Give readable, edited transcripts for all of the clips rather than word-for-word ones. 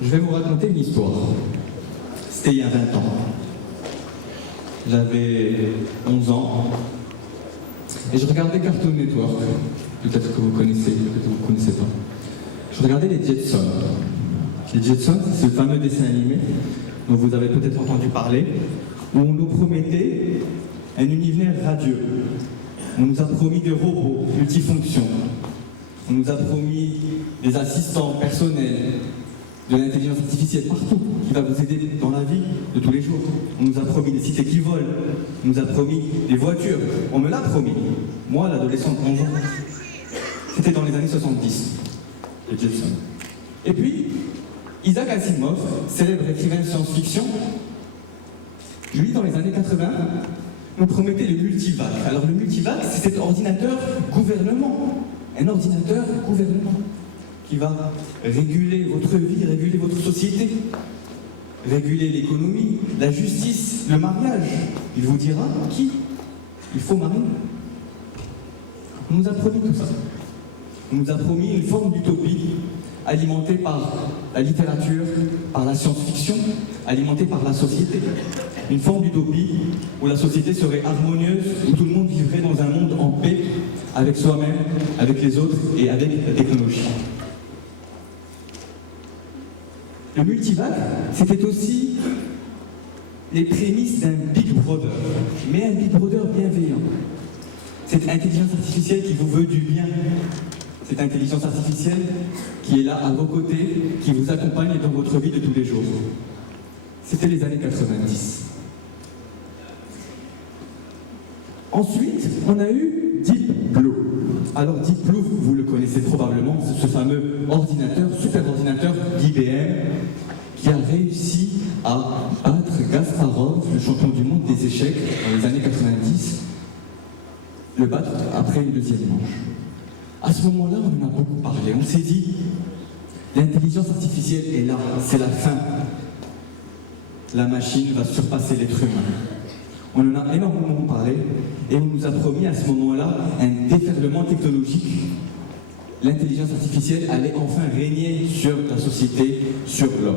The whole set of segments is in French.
Je vais vous raconter une histoire. C'était il y a 20 ans. J'avais 11 ans et je regardais Cartoon Network. Peut-être que vous connaissez, peut-être que vous ne connaissez pas. Je regardais les Jetsons. Les Jetsons, c'est ce fameux dessin animé dont vous avez peut-être entendu parler, où on nous promettait un univers radieux. On nous a promis des robots multifonctions. On nous a promis des assistants personnels, de l'intelligence artificielle partout, qui va vous aider dans la vie de tous les jours. On nous a promis des cités qui volent. On nous a promis des voitures. On me l'a promis. Moi, l'adolescent de 11 ans. C'était dans les années 70, les Jetsons. Et puis, Isaac Asimov, célèbre écrivain de science-fiction, lui, dans les années 80, nous promettait le multivac. Alors le multivac, c'est cet ordinateur gouvernement. Un ordinateur gouvernement qui va réguler votre vie, réguler votre société, réguler l'économie, la justice, le mariage. Il vous dira qui il faut marier. On nous a promis tout ça. On nous a promis une forme d'utopie alimentée par la littérature, par la science-fiction, alimentée par la société. Une forme d'utopie où la société serait harmonieuse, où tout le monde vivrait dans un monde en paix avec soi-même, avec les autres et avec la technologie. Le multivac, c'était aussi les prémices d'un Big Brother, mais un Big Brother bienveillant. Cette intelligence artificielle qui vous veut du bien, cette intelligence artificielle qui est là à vos côtés, qui vous accompagne dans votre vie de tous les jours. C'était les années 90. Ensuite, on a eu Deep Blue. Alors Deep Blue, vous le connaissez probablement, c'est ce fameux ordinateur, super ordinateur d'IBM, qui a réussi à battre Kasparov, le champion du monde des échecs, dans les années 90, le battre après une deuxième manche. À ce moment-là, on en a beaucoup parlé. On s'est dit, l'intelligence artificielle est là, c'est la fin. La machine va surpasser l'être humain. On en a énormément parlé et on nous a promis à ce moment-là un déferlement technologique. L'intelligence artificielle allait enfin régner sur la société, sur l'homme.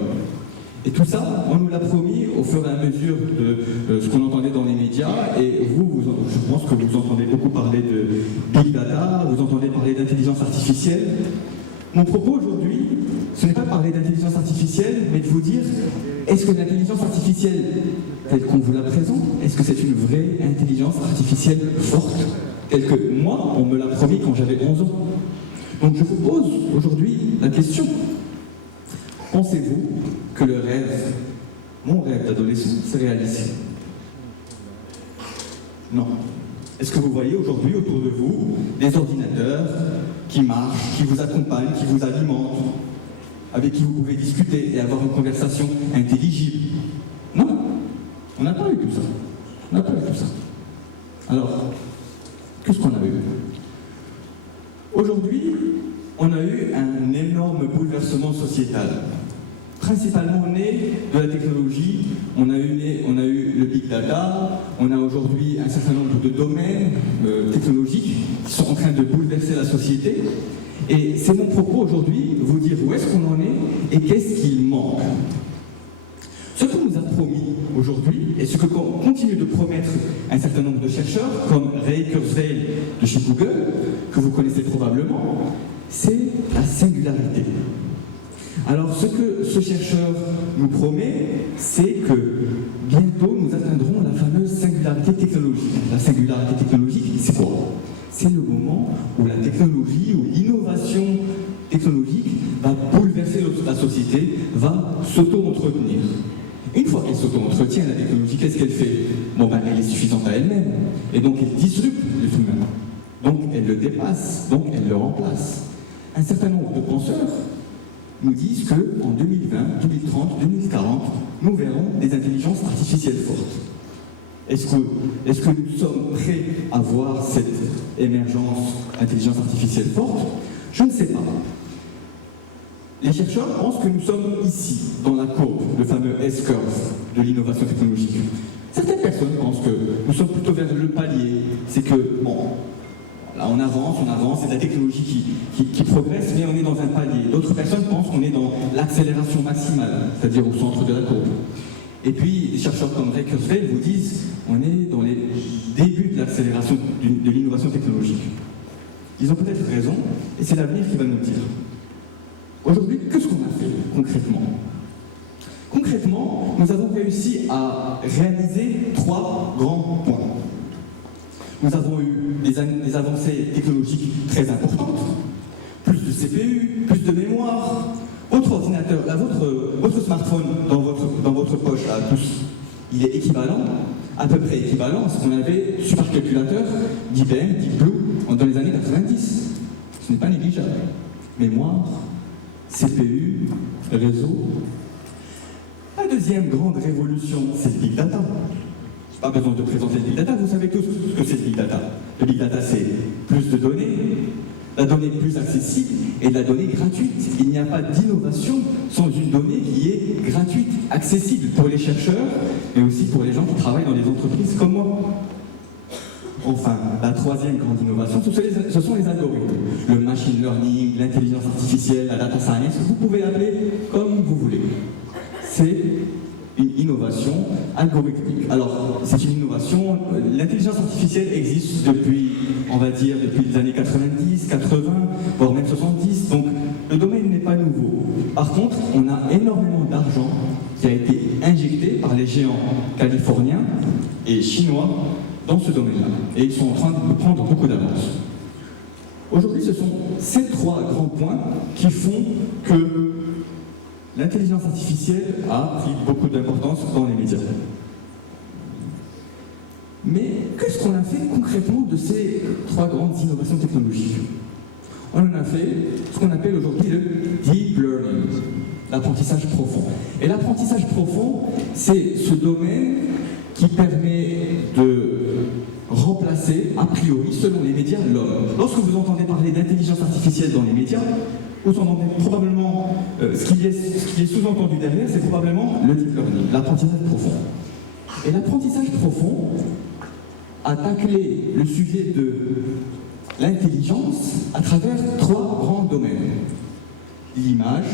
Et tout ça, on nous l'a promis au fur et à mesure de ce qu'on entendait dans les médias. Et vous, je pense que vous entendez beaucoup parler de Big Data, vous entendez parler d'intelligence artificielle. Mon propos aujourd'hui, ce n'est pas de parler d'intelligence artificielle, mais de vous dire, est-ce que l'intelligence artificielle, telle qu'on vous la présente, est-ce que c'est une vraie intelligence artificielle forte, telle que moi, on me l'a promis quand j'avais 11 ans? Donc je vous pose aujourd'hui la question. Pensez-vous que le rêve, mon rêve d'adolescent, s'est réalisé? Non. Est-ce que vous voyez aujourd'hui autour de vous des ordinateurs qui marchent, qui vous accompagnent, qui vous alimentent, avec qui vous pouvez discuter et avoir une conversation intelligible? Non, on n'a pas eu tout ça. On n'a pas eu tout ça. Alors, qu'est-ce qu'on a eu? Aujourd'hui, on a eu un énorme bouleversement sociétal. Principalement né de la technologie, on a eu le big data, on a aujourd'hui un certain nombre de domaines technologiques qui sont en train de bouleverser la société. Et c'est mon propos aujourd'hui, vous dire où est-ce qu'on en est et qu'est-ce qu'il manque. Ce qu'on nous a promis aujourd'hui, et ce que continue de promettre un certain nombre de chercheurs, comme Ray Kurzweil de chez Google, que vous connaissez probablement, c'est la singularité. Alors, ce que ce chercheur nous promet, c'est que bientôt nous atteindrons la fameuse singularité technologique. La singularité technologique, c'est quoi? C'est le moment où la technologie, où l'innovation technologique va bouleverser la société, va s'auto-entretenir. Une fois qu'elle s'auto-entretient, la technologie, qu'est-ce qu'elle fait? Bon, ben, elle est suffisante à elle-même. Et donc, elle disrupte l'être humain. Donc, elle le dépasse. Donc, elle le remplace. Un certain nombre de penseurs nous disent qu'en 2020, 2030, 2040, nous verrons des intelligences artificielles fortes. Est-ce que nous sommes prêts à voir cette émergence d'intelligence artificielle forte? Je ne sais pas. Les chercheurs pensent que nous sommes ici, dans la courbe, le fameux S-curve de l'innovation technologique. Certaines personnes pensent que nous sommes plutôt vers le palier. C'est que, bon, là on avance, c'est de la technologie qui progresse, mais on est dans un palier. D'autres personnes pensent qu'on est dans l'accélération maximale, c'est-à-dire au centre de la courbe. Et puis, des chercheurs comme Ray Kurzweil vous disent on est dans les débuts de l'accélération de l'innovation technologique. Ils ont peut-être raison, et c'est l'avenir qui va nous le dire. Aujourd'hui, qu'est-ce qu'on a fait concrètement ? Concrètement, nous avons réussi à réaliser 3 grands points. Nous avons eu des avancées technologiques très importantes, plus de CPU, plus de mémoire. Votre ordinateur, là, votre smartphone dans votre poche, là, tous, il est équivalent, à peu près équivalent à ce qu'on avait supercalculateur d'IBM, Deep Blue, dans les années 90. Ce n'est pas négligeable. Mémoire, CPU, réseau. La deuxième grande révolution, c'est le Big Data. Pas besoin de présenter le Big Data, vous savez tous ce que c'est le Big Data. Le Big Data, c'est plus de données, la donnée plus accessible et de la donnée gratuite. Il n'y a pas d'innovation sans une donnée qui est gratuite, accessible pour les chercheurs, mais aussi pour les gens qui travaillent dans les entreprises comme moi. Enfin, la troisième grande innovation, ce sont les algorithmes. Le machine learning, l'intelligence artificielle, la data science, vous pouvez l'appeler comme vous voulez. C'est une innovation algorithmique. Alors, c'est une innovation, l'intelligence artificielle existe depuis, on va dire, depuis les années 90, 80, voire même 70, donc le domaine n'est pas nouveau. Par contre, on a énormément d'argent qui a été injecté par les géants californiens et chinois dans ce domaine-là. Et ils sont en train de prendre beaucoup d'avance. Aujourd'hui, ce sont ces 3 grands points qui font que l'intelligence artificielle a pris beaucoup d'importance dans les médias. Mais qu'est-ce qu'on a fait concrètement de ces 3 grandes innovations technologiques ? On en a fait ce qu'on appelle aujourd'hui le deep learning, l'apprentissage profond. Et l'apprentissage profond, c'est ce domaine qui permet de remplacer, a priori, selon les médias, l'homme. Lorsque vous entendez parler d'intelligence artificielle dans les médias, vous entendez probablement, ce qui est sous-entendu derrière, c'est probablement le deep learning, l'apprentissage profond. Et l'apprentissage profond a taclé le sujet de l'intelligence à travers 3 grands domaines. L'image,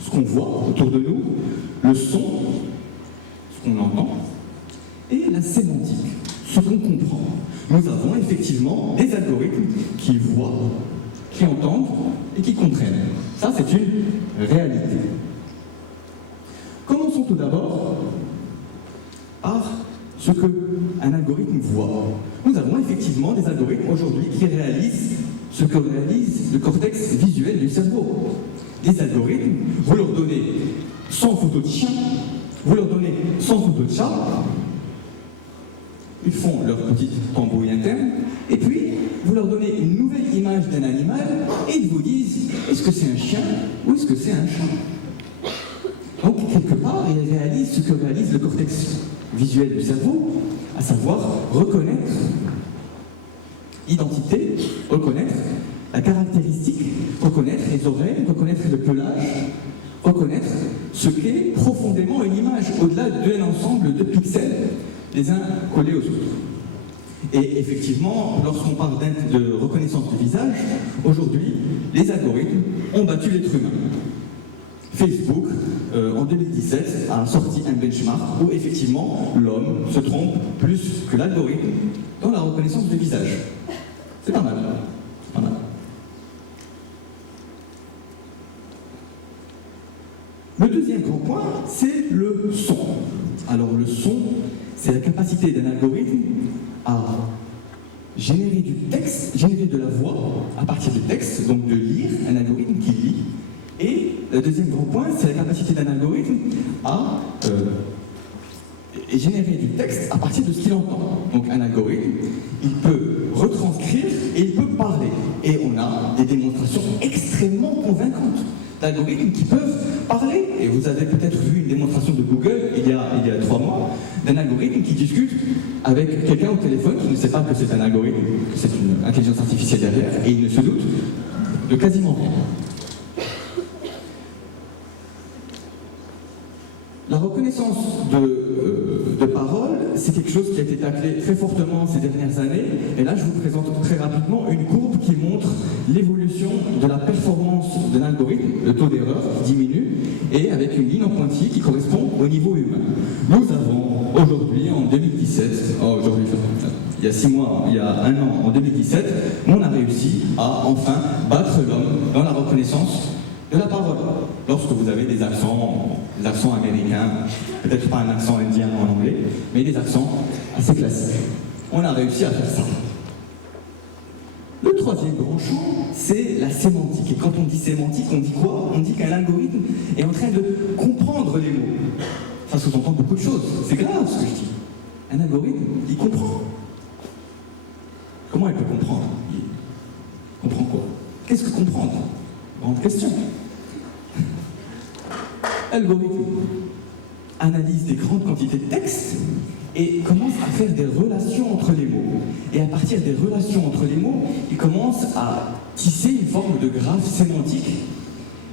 ce qu'on voit autour de nous, le son, ce qu'on entend, et la sémantique, ce qu'on comprend. Nous avons effectivement des algorithmes qui voient, qui entendent et qui comprennent. Ça, c'est une réalité. Commençons tout d'abord par ce qu'un algorithme voit. Nous avons effectivement des algorithmes aujourd'hui qui réalisent ce que réalise le cortex visuel du cerveau. Des algorithmes, vous leur donnez 100 photos de chiens, vous leur donnez 100 photos de chats, ils font leur petite tambouille interne, et puis vous leur donnez une nouvelle image d'un animal, et ils vous disent est-ce que c'est un chien ou est-ce que c'est un chat. Donc, quelque part, ils réalisent ce que réalise le cortex visuel du cerveau, à savoir reconnaître l'identité, reconnaître la caractéristique, reconnaître les oreilles, reconnaître le pelage, reconnaître ce qu'est profondément une image, au-delà d'un ensemble de pixels, les uns collés aux autres. Et effectivement, lorsqu'on parle de reconnaissance du visage, aujourd'hui, les algorithmes ont battu l'être humain. Facebook, en 2017, a sorti un benchmark où effectivement l'homme se trompe plus que l'algorithme dans la reconnaissance du visage. C'est pas mal. Pas mal. Le deuxième grand point, c'est le son. Alors le son, c'est la capacité d'un algorithme à générer du texte, générer de la voix à partir du texte, donc de lire, un algorithme qui lit. Et le deuxième grand point, c'est la capacité d'un algorithme à générer du texte à partir de ce qu'il entend. Donc un algorithme, il peut retranscrire et il peut parler. Et on a des démonstrations extrêmement convaincantes d'algorithmes qui peuvent parler. Et vous avez peut-être vu une démonstration de Google il y a 3 mois, d'un algorithme qui discute avec quelqu'un au téléphone qui ne sait pas que c'est un algorithme, que c'est une intelligence artificielle derrière, et il ne se doute de quasiment rien. La reconnaissance de parole, c'est quelque chose qui a été taclé très fortement ces dernières années. Et là, je vous présente très rapidement une courbe l'évolution de la performance de l'algorithme, le taux d'erreur diminue, et avec une ligne en pointillé qui correspond au niveau humain. Nous avons aujourd'hui, en 2017, il y a 6 mois, il y a 1 an, en 2017, on a réussi à enfin battre l'homme dans la reconnaissance de la parole. Lorsque vous avez des accents américains, peut-être pas un accent indien en anglais, mais des accents assez classiques. On a réussi à faire ça. Le troisième grand champ, c'est la sémantique. Et quand on dit sémantique, on dit quoi? On dit qu'un algorithme est en train de comprendre les mots. Ça sous-entend beaucoup de choses. C'est grave ce que je dis. Un algorithme, il comprend. Comment il peut comprendre? Il comprend quoi? Qu'est-ce que comprendre? Grande question. L'algorithme analyse des grandes quantités de texte et commence à faire des relations entre les mots. Et à partir des relations entre les mots, il commence à tisser une forme de graphe sémantique,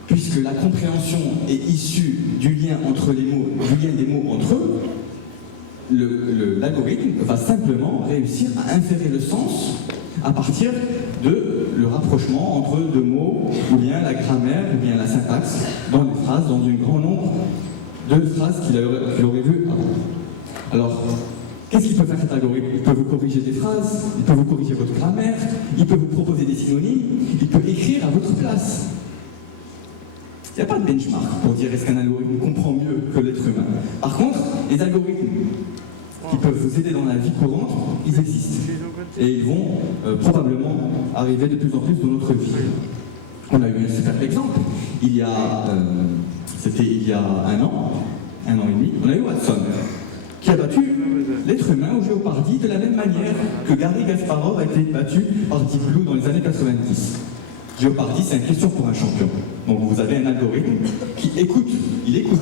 puisque la compréhension est issue du lien entre les mots, du lien des mots entre eux. L'algorithme va simplement réussir à inférer le sens à partir de le rapprochement entre deux mots, ou bien la grammaire, ou bien la syntaxe, dans les phrases, dans un grand nombre de phrases qu'il aurait vues avant. Alors, qu'est-ce qu'il peut faire cet algorithme? Il peut vous corriger des phrases, il peut vous corriger votre grammaire, il peut vous proposer des synonymes, il peut écrire à votre place. Il n'y a pas de benchmark pour dire est-ce qu'un algorithme comprend mieux que l'être humain. Par contre, les algorithmes qui peuvent vous aider dans la vie courante, ils existent. Et ils vont probablement arriver de plus en plus dans notre vie. On a eu un super exemple. C'était il y a 1 an et demi, on a eu Watson, qui a battu l'être humain au Jeopardy de la même manière que Garry Kasparov a été battu par Deep Blue dans les années 90. Jeopardy, c'est une question pour un champion. Donc vous avez un algorithme qui écoute, il écoute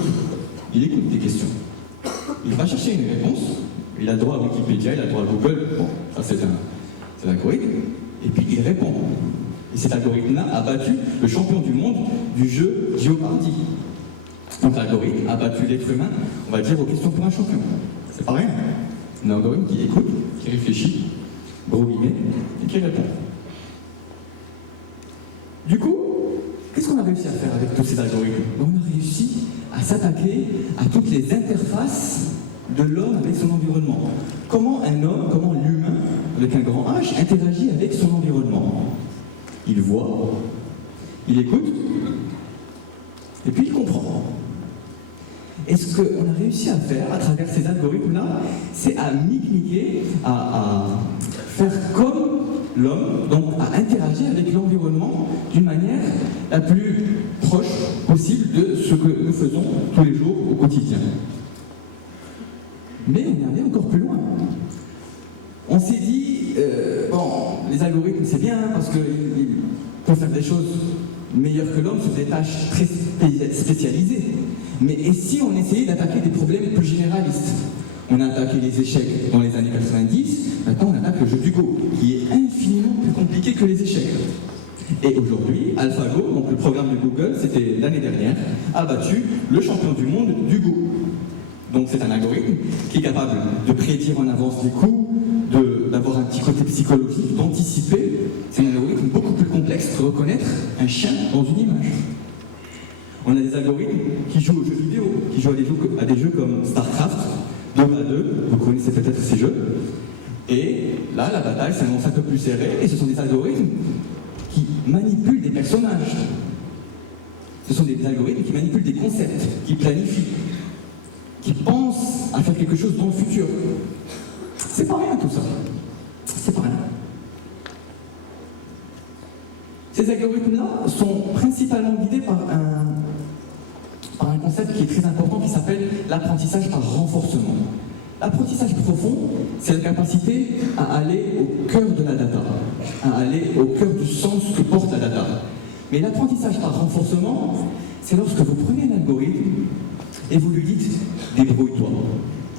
des questions. Il va chercher une réponse, il a le droit à Wikipédia, il a le droit à Google, bon, ça c'est un algorithme, et puis il répond. Et cet algorithme-là a battu le champion du monde du jeu Jeopardy. Donc l'algorithme a battu l'être humain, on va dire, aux questions pour un champion. C'est pas rien. Un algorithme qui écoute, qui réfléchit, gros guillemets, et qui répond. Du coup, qu'est-ce qu'on a réussi à faire avec tous ces algorithmes? On a réussi à s'attaquer à toutes les interfaces de l'homme avec son environnement. Comment un homme, comment l'humain, avec un grand H, interagit avec son environnement? Il voit, il écoute, et puis il comprend. Et ce qu'on a réussi à faire à travers ces algorithmes-là, c'est à mimiquer, à faire comme l'homme, donc à interagir avec l'environnement d'une manière la plus proche possible de ce que nous faisons tous les jours au quotidien. Mais on est allé encore plus loin. On s'est dit, bon, les algorithmes c'est bien parce qu'ils peuvent faire des choses meilleures que l'homme sur des tâches très spécialisées. Mais et si on essayait d'attaquer des problèmes plus généralistes? On a attaqué les échecs dans les années 90, maintenant on attaque le jeu du Go, qui est infiniment plus compliqué que les échecs. Et aujourd'hui, AlphaGo, donc le programme de Google, c'était l'année dernière, a battu le champion du monde du Go. Donc c'est un algorithme qui est capable de prédire en avance des coups, d'avoir un petit côté psychologique, d'anticiper. C'est un algorithme beaucoup plus complexe que reconnaître un chien dans une image. On a des algorithmes qui jouent aux jeux vidéo, qui jouent à des jeux comme StarCraft, Dota 2, vous connaissez peut-être ces jeux. Et là, la bataille s'annonce un peu plus serrée, et ce sont des algorithmes qui manipulent des personnages. Ce sont des algorithmes qui manipulent des concepts, qui planifient, qui pensent à faire quelque chose dans le futur. C'est pas rien tout ça. C'est pas rien. Ces algorithmes-là sont principalement guidés par un concept qui est très important qui s'appelle l'apprentissage par renforcement. L'apprentissage profond, c'est la capacité à aller au cœur de la data, à aller au cœur du sens que porte la data. Mais l'apprentissage par renforcement, c'est lorsque vous prenez un algorithme et vous lui dites « débrouille-toi,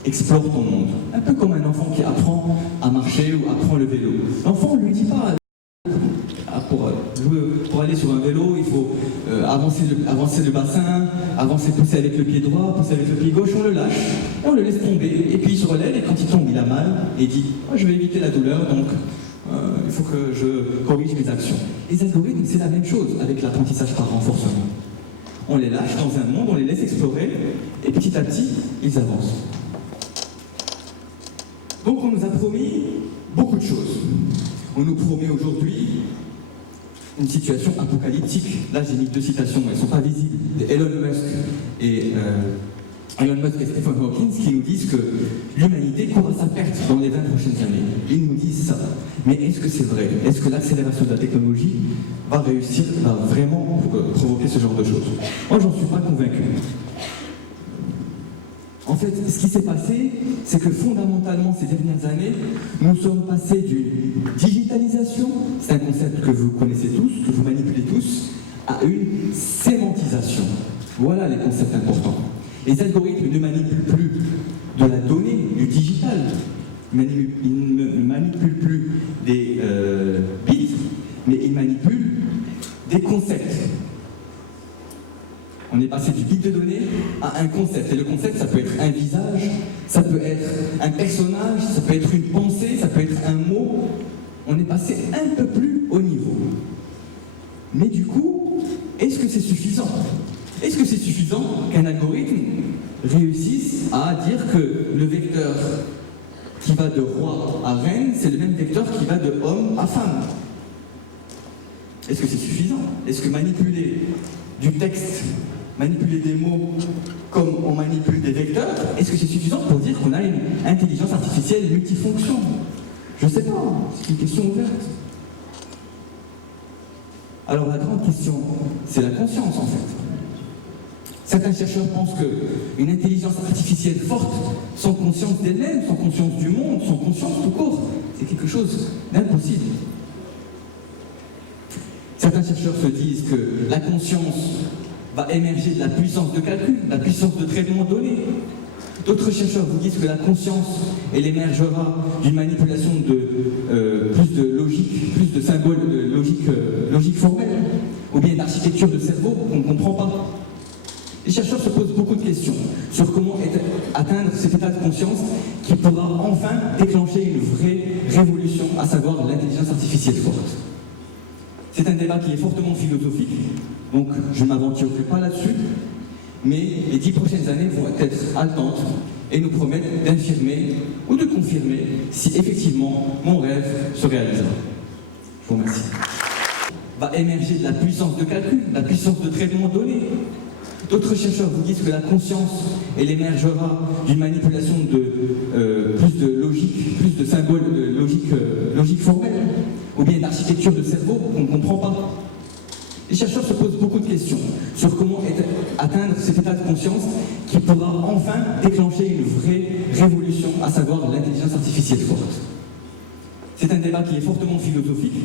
explore ton monde ». Un peu comme un enfant qui apprend à marcher ou apprend le vélo. L'enfant ne lui dit pas pour aller sur un vélo, il faut avancer le bassin, pousser avec le pied droit, pousser avec le pied gauche, on le lâche, on le laisse tomber, et puis il se relève, et quand il tombe, il a mal, et il dit oh, « je vais éviter la douleur, donc il faut que je corrige mes actions. Les algorithmes, c'est la même chose avec l'apprentissage par renforcement. On les lâche dans un monde, on les laisse explorer, et petit à petit, ils avancent. Donc on nous a promis beaucoup de choses. On nous promet aujourd'hui une situation apocalyptique. Là, j'ai mis 2 citations, elles ne sont pas visibles, d'Elon Musk et Stephen Hawking, qui nous disent que l'humanité court à sa perte dans les 20 prochaines années. Ils nous disent ça. Mais est-ce que c'est vrai? Est-ce que l'accélération de la technologie va réussir, va vraiment provoquer ce genre de choses? Moi, j'en suis pas convaincu. En fait, ce qui s'est passé, c'est que fondamentalement, ces dernières années, nous sommes passés d'une digitalisation, c'est un concept que vous connaissez tous, que vous manipulez tous, à une sémantisation. Voilà les concepts importants. Les algorithmes ne manipulent plus de la donnée, du digital. Ils ne manipulent plus des bits, mais ils manipulent des concepts. On est passé du bit de données à un concept. Et le concept, ça peut être un visage, ça peut être un personnage, ça peut être une pensée, ça peut être un mot. On est passé un peu plus haut niveau. Mais du coup, est-ce que c'est suffisant? Est-ce que c'est suffisant qu'un algorithme réussisse à dire que le vecteur qui va de roi à reine, c'est le même vecteur qui va de homme à femme? Est-ce que c'est suffisant? Est-ce que manipuler du texte, manipuler des mots comme on manipule des vecteurs, est-ce que c'est suffisant pour dire qu'on a une intelligence artificielle multifonction? Je ne sais pas, c'est une question ouverte. Alors la grande question, c'est la conscience en fait. Certains chercheurs pensent qu'une intelligence artificielle forte, sans conscience d'elle-même, sans conscience du monde, sans conscience tout court, c'est quelque chose d'impossible. Certains chercheurs se disent que la conscience va émerger de la puissance de calcul, de la puissance de traitement de données. D'autres chercheurs vous disent que la conscience, elle émergera d'une manipulation de plus de logique, plus de symboles de logique formelle, ou bien d'architecture de cerveau qu'on ne comprend pas. Les chercheurs se posent beaucoup de questions sur comment atteindre cet état de conscience qui pourra enfin déclencher une vraie révolution, à savoir l'intelligence artificielle forte. C'est un débat qui est fortement philosophique, donc je ne m'aventurerai pas là-dessus, mais les 10 prochaines années vont être haletantes et nous promettent d'infirmer ou de confirmer si effectivement mon rêve se réalisera. Je vous remercie. Va émerger de la puissance de calcul, de la puissance de traitement de données. D'autres chercheurs vous disent que la conscience, elle émergera d'une manipulation de plus de logique, plus de symboles de logique formelle, ou bien d'architecture de cerveau qu'on ne comprend pas. Les chercheurs se posent beaucoup de questions sur comment atteindre cet état de conscience qui pourra enfin déclencher une vraie révolution, à savoir l'intelligence artificielle forte. C'est un débat qui est fortement philosophique,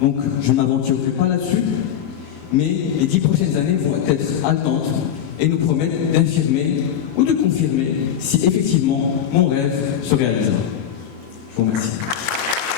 donc je ne m'aventurerai pas là-dessus, mais les 10 prochaines années vont être haletantes et nous promettent d'infirmer ou de confirmer si effectivement mon rêve se réalisera. Je vous remercie.